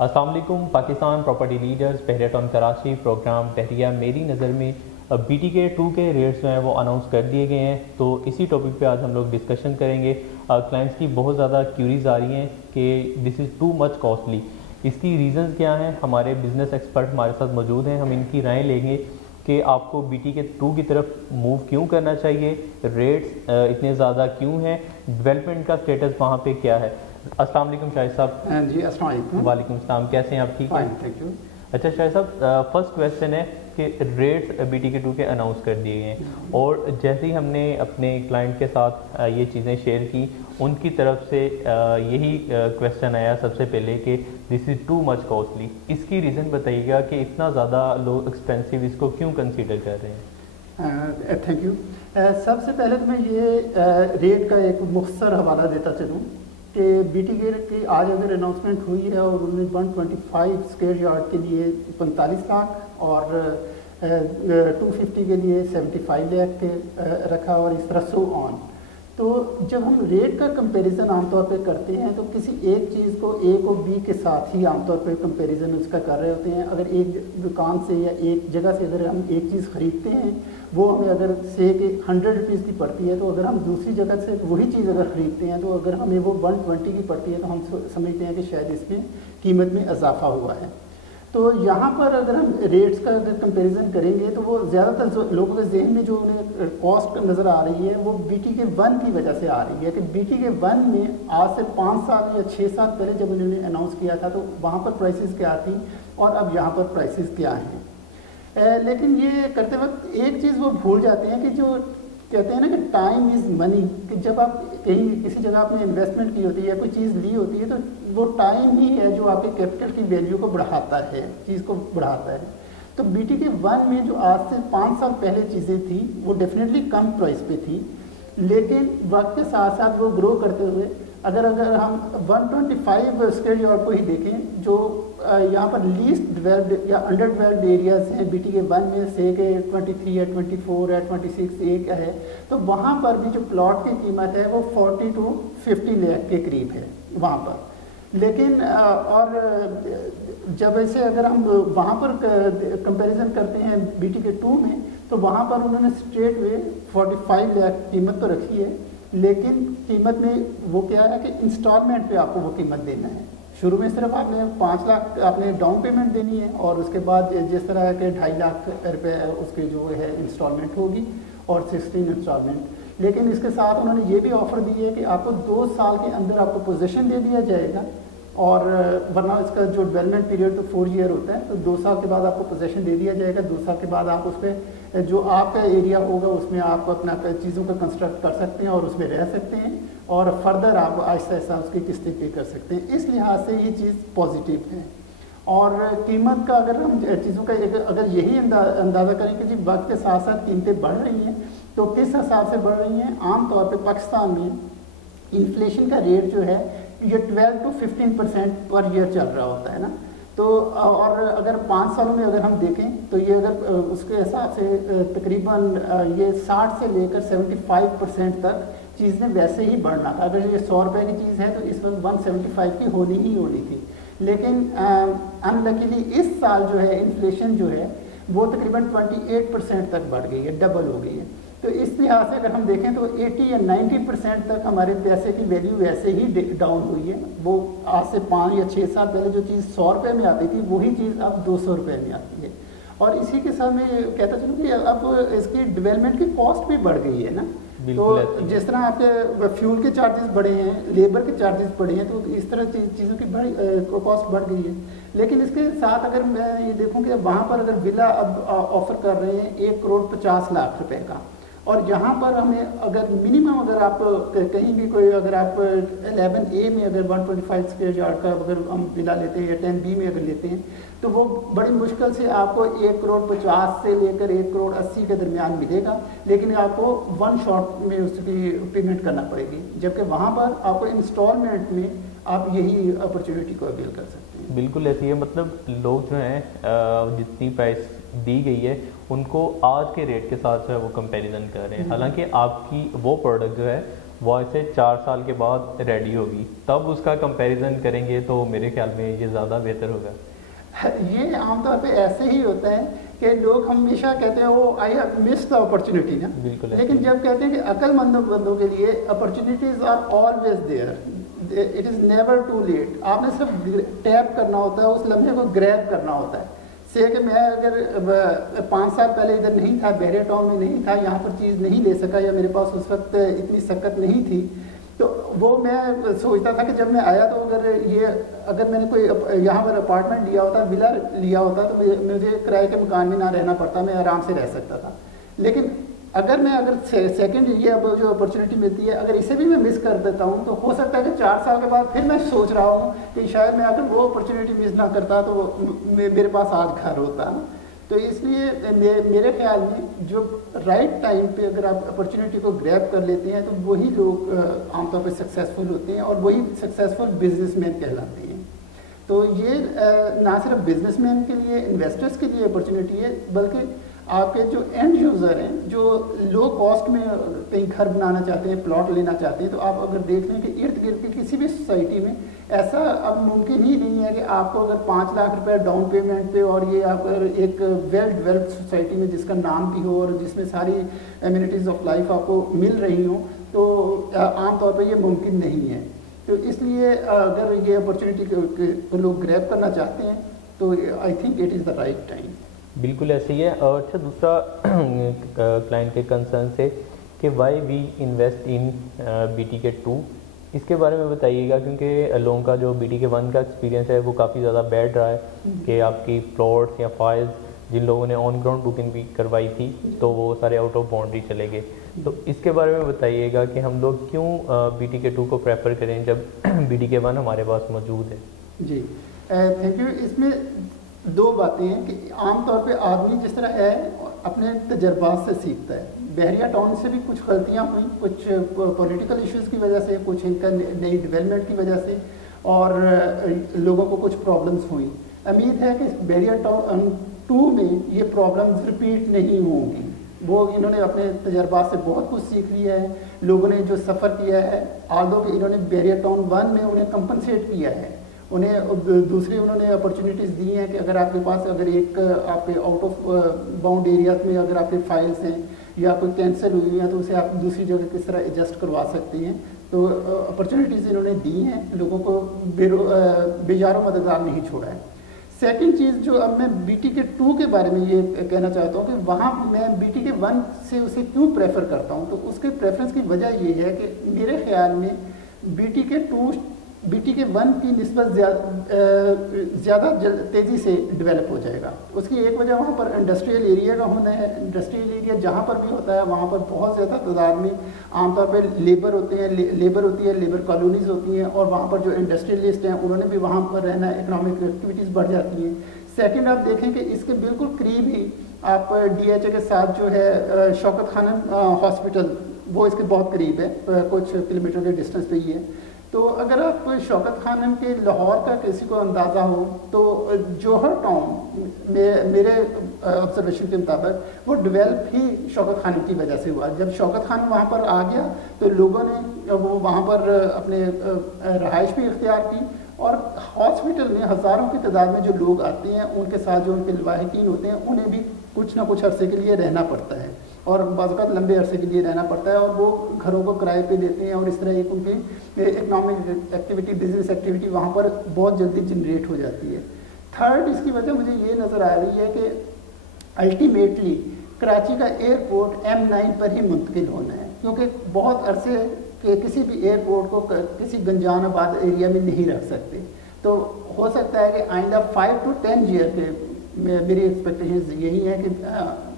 السلام علیکم Pakistan property leaders پہریٹون کراچی پروگرام تحریہ میری نظر میں بی ٹی کے 2 کے ریٹس جو ہیں وہ اناؤنس کر دیے گئے ہیں. تو اسی ٹاپک پہ آج ہم لوگ ڈسکشن کریں گے. کلائنٹس کی بہت زیادہ کیوریز آ رہی ہیں کہ دس از ٹو مچ کاسٹلی. اس کی ریزنز کیا ہیں؟ ہمارے بزنس ایکسپرٹ ہمارے ساتھ موجود ہیں, ہم ان کی رائے لیں گے کہ آپ کو بی ٹی کے 2 کی طرف موو کیوں کرنا چاہیے, ریٹس اتنے زیادہ کیوں ہیں, ڈیولپمنٹ کا اسٹیٹس وہاں پہ کیا ہے. السلام علیکم شاہد صاحب. جی السلام علیکم. وعلیکم السلام, کیسے ہیں آپ؟ ٹھیک ہیں, تھینک یو. اچھا شاہد صاحب, فرسٹ کویسچن ہے کہ ریٹس بی ٹی کے 2 کے اناؤنس کر دیے گئے ہیں, اور جیسے ہی ہم نے اپنے کلائنٹ کے ساتھ یہ چیزیں شیئر کی, ان کی طرف سے یہی کویسچن آیا سب سے پہلے کہ دس از ٹو مچ کاسٹلی. اس کی ریزن بتائیے گا کہ اتنا زیادہ لوگ ایکسپینسو اس کو کیوں کنسیڈر کر رہے ہیں؟ Thank you. سب سے پہلے تو میں یہ ریٹ کا ایک مختصر حوالہ دیتا چلوں کہ بی ٹی کی آج اگر اناؤنسمنٹ ہوئی ہے اور انہوں نے 125 اسکوائر یارڈ کے لیے 45 لاکھ اور 250 کے لیے 75 لاکھ کے رکھا, اور اس طرح سو آن. تو جب ہم ریٹ کا کمپیریزن عام طور پہ کرتے ہیں تو کسی ایک چیز کو اے کو بی کے ساتھ ہی عام طور پہ کمپیریزن اس کا کر رہے ہوتے ہیں. اگر ایک دکان سے یا ایک جگہ سے اگر ہم ایک چیز خریدتے ہیں, وہ ہمیں اگر سے کہ 100 روپیز کی پڑتی ہے, تو اگر ہم دوسری جگہ سے وہی چیز اگر خریدتے ہیں تو اگر ہمیں وہ 120 کی پڑتی ہے تو ہم سمجھتے ہیں کہ شاید اس میں قیمت میں اضافہ ہوا ہے. تو یہاں پر اگر ہم ریٹس کا اگر کمپیریزن کریں گے تو وہ زیادہ تر لوگوں کے ذہن میں جو انہیں کاسٹ نظر آ رہی ہے وہ بی ٹی کے 1 کی وجہ سے آ رہی ہے کہ بی ٹی کے 1 میں آج سے 5 سال یا 6 سال پہلے جب انہوں نے اناؤنس کیا تھا تو وہاں پر پرائسز کیا تھیں اور اب یہاں پر پرائسز کیا ہیں. لیکن یہ کرتے وقت ایک چیز وہ بھول جاتے ہیں کہ جو کہتے ہیں نا کہ ٹائم از منی, کہ جب آپ کہیں کسی جگہ آپ نے انویسٹمنٹ کی ہوتی ہے یا کوئی چیز لی ہوتی ہے تو وہ ٹائم ہی ہے جو آپ کے کیپٹل کی ویلیو کو بڑھاتا ہے, چیز کو بڑھاتا ہے. تو بی ٹی کے 1 میں جو آج سے 5 سال پہلے چیزیں تھیں وہ ڈیفینیٹلی کم پرائس پہ تھی, لیکن وقت کے ساتھ ساتھ وہ گرو کرتے ہوئے اگر ہم 125 اسکوائر یارڈ کو ہی دیکھیں جو یہاں پر لیسٹ ڈیولپڈ یا انڈر ڈیولپڈ ایریاز ہیں بی ٹی کے 1 میں سے کہ 23 ہے, 24 ہے, 26 ایک ہے, تو وہاں پر بھی جو پلاٹ کی قیمت ہے وہ 40 to 50 لاکھ کے قریب ہے وہاں پر. لیکن اور جب ایسے اگر ہم وہاں پر کمپیریزن کرتے ہیں بی ٹی کے 2 میں, تو وہاں پر انہوں نے اسٹریٹ وے 45 لاکھ قیمت تو رکھی ہے, لیکن قیمت میں وہ کیا ہے کہ انسٹالمنٹ پہ آپ کو وہ قیمت دینا ہے. شروع میں صرف آپ نے 5 لاکھ آپ نے ڈاؤن پیمنٹ دینی ہے, اور اس کے بعد جس طرح ہے کہ 2.5 لاکھ روپے اس کے جو ہے انسٹالمنٹ ہوگی اور 16 انسٹالمنٹ. لیکن اس کے ساتھ انہوں نے یہ بھی آفر دی ہے کہ آپ کو 2 سال کے اندر آپ کو پوزیشن دے دیا جائے گا, اور ورنہ اس کا جو ڈیولپمنٹ پیریڈ تو 4 ایئر ہوتا ہے, تو 2 سال کے بعد آپ کو پوزیشن دے دیا جائے گا. 2 سال کے بعد آپ اس پہ جو آپ کا ایریا ہوگا اس میں آپ اپنا چیزوں کا کنسٹرکٹ کر سکتے ہیں اور اس میں رہ سکتے ہیں, اور فردر آپ آہستہ آہستہ اس کی قسطیں پے کر سکتے ہیں. اس لحاظ سے یہ چیز پازیٹیو ہے. اور قیمت کا اگر ہم چیزوں کا اگر یہی اندازہ کریں کہ جی وقت کے ساتھ ساتھ قیمتیں بڑھ رہی ہیں تو کس حساب سے بڑھ رہی ہیں. عام طور پہ پاکستان میں انفلیشن کا ریٹ جو ہے یہ 12 to 15% پر ایئر چل رہا ہوتا ہے نا. تو اور اگر 5 سالوں میں اگر ہم دیکھیں تو یہ اگر اس کے حساب سے تقریباً یہ 60 سے لے کر 75% تک چیز نے ویسے ہی بڑھنا تھا. اگر یہ 100 روپے کی چیز ہے تو اس وقت 175 کی ہونی تھی. لیکن انلکیلی اس سال جو ہے انفلیشن جو ہے وہ تقریباً 28% تک بڑھ گئی ہے, ڈبل ہو گئی ہے. تو اس لحاظ سے اگر ہم دیکھیں تو 80 یا 90% تک ہمارے پیسے کی ویلیو ویسے ہی ڈاؤن ہوئی ہے. وہ آج سے 5 یا 6 سال پہلے جو چیز 100 روپے میں آتی تھی وہی چیز اب 200 روپے میں آتی ہے. اور اسی کے ساتھ میں یہ کہتا چلوں کہ اب اس کی ڈیولپمنٹ کی کاسٹ بھی بڑھ گئی ہے نا. تو جس طرح آپ کے فیول کے چارجز بڑھے ہیں, لیبر کے چارجز بڑھے ہیں, تو اس طرح چیزوں کی کاسٹ بڑھ گئی ہے. لیکن اس کے ساتھ اگر میں یہ دیکھوں کہ وہاں پر اگر ولا اب آفر کر رہے ہیں 1,50,00,000 روپے کا, اور یہاں پر ہمیں اگر منیمم اگر آپ کہیں بھی کوئی اگر آپ 11A میں اگر 125 اسکوائر یارڈ کا اگر ہم ولا لیتے ہیں یا 10B میں اگر لیتے ہیں تو وہ بڑی مشکل سے آپ کو 1,50,00,000 سے لے کر 1,80,00,000 کے درمیان ملے گا. لیکن آپ کو 1 شاٹ میں اس کی پیمنٹ کرنا پڑے گی, جبکہ وہاں پر آپ کو انسٹالمنٹ میں آپ یہی اپرچونیٹی کو اویل کر سکتے ہیں. بالکل ایسی ہے. مطلب لوگ جو ہیں جتنی پرائس دی گئی ہے ان کو آج کے ریٹ کے ساتھ جو ہے وہ کمپیریزن کر رہے ہیں, حالانکہ آپ کی وہ پروڈکٹ جو ہے وہ ایسے 4 سال کے بعد ریڈی ہوگی، تب اس کا کمپیریزن کریں گے تو میرے خیال میں یہ زیادہ بہتر ہوگا. یہ عام طور پہ ایسے ہی ہوتا ہے کہ لوگ ہمیشہ کہتے ہیں وہ I have miss the opportunity نا، لیکن جب کہتے ہیں کہ عقل مند بندوں کے لیے opportunities are always there, it is never too late. آپ نے صرف ٹیپ کرنا ہوتا ہے، اس لمحے کو گریب کرنا ہوتا ہے. سے کہ میں اگر 5 سال پہلے ادھر نہیں تھا، بحریہ ٹاؤن میں نہیں تھا، یہاں پر چیز نہیں لے سکا یا میرے پاس اس وقت اتنی سکت نہیں تھی، تو وہ میں سوچتا تھا کہ جب میں آیا تو اگر میں نے کوئی یہاں پر اپارٹمنٹ لیا ہوتا، ولا لیا ہوتا، تو مجھے کرائے کے مکان میں نہ رہنا پڑتا، میں آرام سے رہ سکتا تھا. لیکن اگر سیکنڈ یہ اب جو اپرچونیٹی ملتی ہے اگر اسے بھی میں مس کر دیتا ہوں تو ہو سکتا ہے کہ 4 سال کے بعد پھر میں سوچ رہا ہوں کہ شاید میں اگر وہ اپرچونیٹی مس نہ کرتا تو میرے پاس آج گھر ہوتا. تو اس لیے میرے خیال میں جو رائٹ ٹائم پہ اگر آپ اپرچونیٹی کو گریب کر لیتے ہیں تو وہی لوگ عام طور پہ سکسیزفل ہوتے ہیں اور وہی سکسیزفل بزنس مین کہلاتے ہیں. تو یہ نہ صرف بزنس مین کے لیے، انویسٹرس کے لیے اپرچونیٹی ہے، بلکہ آپ کے جو اینڈ یوزر ہیں جو لو کاسٹ میں کہیں گھر بنانا چاہتے ہیں، پلاٹ لینا چاہتے ہیں، تو آپ اگر دیکھ لیں کہ ارد گرد کی کسی بھی سوسائٹی میں ایسا اب ممکن ہی نہیں ہے کہ آپ کو اگر 5 لاکھ روپے ڈاؤن پیمنٹ پہ اور یہ آپ ایک ویل ڈیولپڈ سوسائٹی میں جس کا نام بھی ہو اور جس میں ساری ایمینٹیز آف لائف آپ کو مل رہی ہوں، تو عام طور پہ یہ ممکن نہیں ہے. تو اس لیے اگر یہ اپرچونیٹی کو لوگ گریب کرنا چاہتے ہیں تو I think it is the right time. بالکل ایسے ہی ہے. اور اچھا دوسرا کلائنٹ کے کنسرن سے کہ why we invest in B T کے 2، اس کے بارے میں بتائیے گا، کیونکہ لوگوں کا جو بی ٹی کے 1 کا ایکسپیرینس ہے وہ کافی زیادہ بیڈ رہا ہے کہ آپ کی پلاٹس یا فائلز جن لوگوں نے آن گراؤنڈ بکنگ بھی کروائی تھی تو وہ سارے آؤٹ آف باؤنڈری چلے گئے. تو اس کے بارے میں بتائیے گا کہ ہم لوگ کیوں بی ٹی کے 2 کو پریفر کریں جب بی ٹی کے 1 ہمارے پاس موجود ہے. جی تھینک یو. اس میں 2 باتیں ہیں کہ عام طور پہ آدمی جس طرح ہے اپنے تجربات سے سیکھتا ہے. بحریہ ٹاؤن سے بھی کچھ غلطیاں ہوئیں، کچھ پولیٹیکل ایشوز کی وجہ سے، کچھ ان کا نئی ڈیولپمنٹ کی وجہ سے، اور لوگوں کو کچھ پرابلمس ہوئیں. امید ہے کہ بحریہ ٹاؤن 2 میں یہ پرابلمز ریپیٹ نہیں ہوں گی. وہ انہوں نے اپنے تجربات سے بہت کچھ سیکھ لیا ہے. لوگوں نے جو سفر کیا ہے، آلدو کہ انہوں نے بحریہ ٹاؤن 1 میں انہیں کمپنسیٹ کیا ہے، دوسری انہوں نے اپرچونیٹیز دی ہیں کہ اگر آپ کے پاس اگر ایک آپ کے آؤٹ آف باؤنڈ ایریاز میں اگر آپ کے فائلس ہیں یا کوئی کینسل ہوئی ہیں تو اسے آپ دوسری جگہ کس طرح ایڈجسٹ کروا سکتے ہیں. تو اپرچونیٹیز انہوں نے دی ہیں، لوگوں کو بے جار و مددگار نہیں چھوڑا ہے. سیکنڈ چیز جو اب میں بی ٹی کے 2 کے بارے میں یہ کہنا چاہتا ہوں کہ وہاں میں بی ٹی کے 1 سے اسے کیوں پریفر کرتا ہوں، تو اس کے پریفرنس کی وجہ یہ ہے کہ میرے خیال میں بی ٹی کے 1 کی نسبت زیادہ تیزی سے ڈیولپ ہو جائے گا. اس کی ایک وجہ وہاں پر انڈسٹریل ایریا کا ہونا ہے. انڈسٹریل ایریا جہاں پر بھی ہوتا ہے وہاں پر بہت زیادہ تعداد میں عام طور پہ لیبر ہوتی ہے، لیبر کالونیز ہوتی ہیں، اور وہاں پر جو انڈسٹریلسٹ ہیں انہوں نے بھی وہاں پر رہنا ہے، اکنامک ایکٹیویٹیز بڑھ جاتی ہیں. سیکنڈ آپ دیکھیں کہ اس کے بالکل قریب ہی آپ ڈی ایچ اے کے ساتھ جو ہے شوکت خانم ہاسپٹل، وہ اس کے بہت قریب ہے، کچھ کلومیٹر کے ڈسٹینس پہ ہی ہے. تو اگر آپ شوکت خانم کے لاہور کا کسی کو اندازہ ہو تو جوہر ٹاؤن میرے آبزرویشن کے مطابق وہ ڈیولپ ہی شوکت خانم کی وجہ سے ہوا. جب شوکت خانم وہاں پر آ گیا تو لوگوں نے وہ وہاں پر اپنے رہائش بھی اختیار کی، اور ہاسپٹل میں ہزاروں کی تعداد میں جو لوگ آتے ہیں ان کے ساتھ جو ان کے لواحقین ہوتے ہیں انہیں بھی کچھ نہ کچھ عرصے کے لیے رہنا پڑتا ہے، اور بعض اوقات لمبے عرصے کے لیے رہنا پڑتا ہے، اور وہ گھروں کو کرائے پہ دیتے ہیں، اور اس طرح ایک ان کی اکنامک ایکٹیویٹی، بزنس ایکٹیویٹی وہاں پر بہت جلدی جنریٹ ہو جاتی ہے. تھرڈ اس کی وجہ مجھے یہ نظر آ رہی ہے کہ الٹیمیٹلی کراچی کا ایئرپورٹ M9 پر ہی منتقل ہونا ہے، کیونکہ بہت عرصے کہ کسی بھی ایئرپورٹ کو کسی گنجان آباد ایریا میں نہیں رکھ سکتے. تو ہو سکتا ہے کہ آئندہ 5 to 10 ایئر کے میری ایکسپیکٹیشن یہی ہے کہ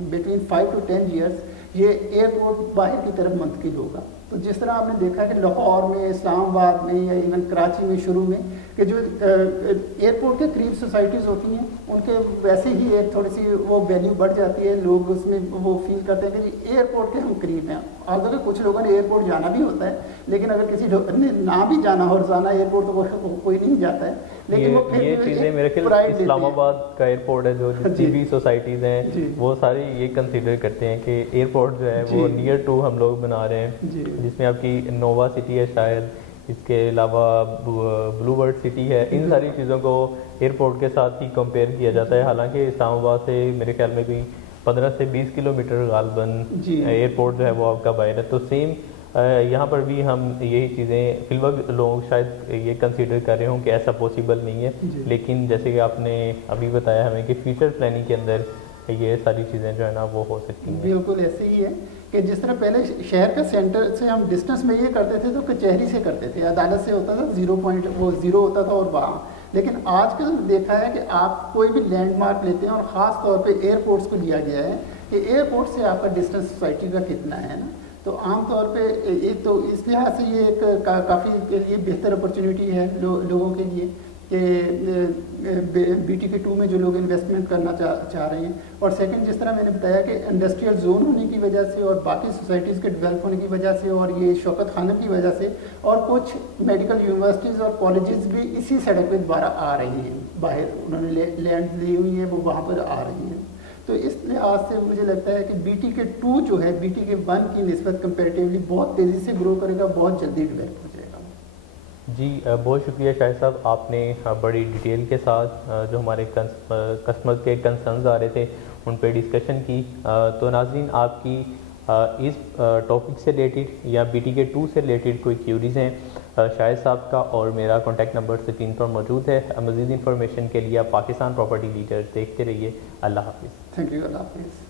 بٹوین 5 to 10 ایئرس یہ ایئرپورٹ باہر کی طرف منتقل ہوگا. تو جس طرح آپ نے دیکھا کہ لاہور میں، اسلام آباد میں، یا ایون کراچی میں شروع میں کہ جو ایئرپورٹ کے قریب سوسائٹیز ہوتی ہیں ان کے ویسے ہی ایک تھوڑی سی وہ ویلیو بڑھ جاتی ہے، لوگ اس میں وہ فیل کرتے ہیں کہ ایئرپورٹ کے ہم قریب ہیں. اگر کچھ لوگوں نے ایئرپورٹ جانا بھی ہوتا ہے، لیکن اگر کسی نے نہ بھی جانا ہو روزانہ ایئرپورٹ تو کوئی نہیں جاتا ہے. لیکن یہ چیزیں میرے خیال اسلام آباد کا ایئرپورٹ ہے، جو جتنی بھی سوسائٹیز ہیں وہ ساری یہ کنسیڈر کرتے ہیں کہ ایئرپورٹ جو ہے وہ نیئر ٹو ہم لوگ بنا رہے ہیں. جس میں آپ کی نووا سٹی ہے شاید, اس کے علاوہ بلو برڈ سٹی ہے, ان ساری چیزوں کو ایئرپورٹ کے ساتھ ہی کمپیئر کیا جاتا ہے, حالانکہ اسلام آباد سے میرے خیال میں بھی 15 سے 20 کلومیٹر غالباً ایئرپورٹ جو ہے وہ آپ کا باہر ہے. تو سیم یہاں پر بھی ہم یہی چیزیں فی الوقت لوگ شاید یہ کنسیڈر کر رہے ہوں کہ ایسا پاسبل نہیں ہے, لیکن جیسے کہ آپ نے ابھی بتایا ہمیں کہ فیوچر پلاننگ کے اندر یہ ساری چیزیں جو ہے نا وہ ہو سکتی ہیں. بالکل ایسے ہی ہے کہ جس طرح پہلے شہر کا سینٹر سے ہم ڈسٹنس میں یہ کرتے تھے تو کچہری سے کرتے تھے, عدالت سے ہوتا تھا 0 ہوتا تھا اور وہاں, لیکن آج کل دیکھا ہے کہ آپ کوئی بھی لینڈ مارک لیتے ہیں اور خاص طور پہ ایئرپورٹس کو لیا گیا ہے کہ ایئرپورٹ سے آپ کا ڈسٹنس سوسائٹی کا کتنا ہے نا. تو عام طور پہ ایک تو اس لحاظ سے یہ ایک کافی کے لیے بہتر اپرچونیٹی ہے لوگوں کے لیے کہ BTK2 میں جو لوگ انویسٹمنٹ کرنا چاہ رہے ہیں. اور سیکنڈ, جس طرح میں نے بتایا کہ انڈسٹریل زون ہونے کی وجہ سے اور باقی سوسائٹیز کے ڈیولپ ہونے کی وجہ سے اور یہ شوکت خانہ کی وجہ سے اور کچھ میڈیکل یونیورسٹیز اور کالجز بھی اسی سڑک پہ دوبارہ آ رہی ہیں, باہر انہوں نے لینڈ لی ہوئی ہیں, وہ وہاں پر آ رہی ہیں. تو اس لحاظ سے مجھے لگتا ہے کہ BTK2 جو ہے BTK1 کی نسبت کمپیریٹیولی بہت تیزی سے گرو کرے گا, بہت جلدی ڈیولپ ہو جائے گا. جی بہت شکریہ شاہد صاحب, آپ نے بڑی ڈیٹیل کے ساتھ جو ہمارے کسٹمر کے کنسرنز آ رہے تھے ان پہ ڈسکشن کی. تو ناظرین, آپ کی اس ٹاپک سے ریلیٹڈ یا BTK2 سے ریلیٹڈ کوئی کیوریز ہیں, شاہد صاحب کا اور میرا کانٹیکٹ نمبر اسکرین پر موجود ہے. مزید انفارمیشن کے لیے آپ پاکستان پراپرٹی لیڈرز دیکھتے رہیے. اللہ حافظ. Thank you. اللہ حافظ.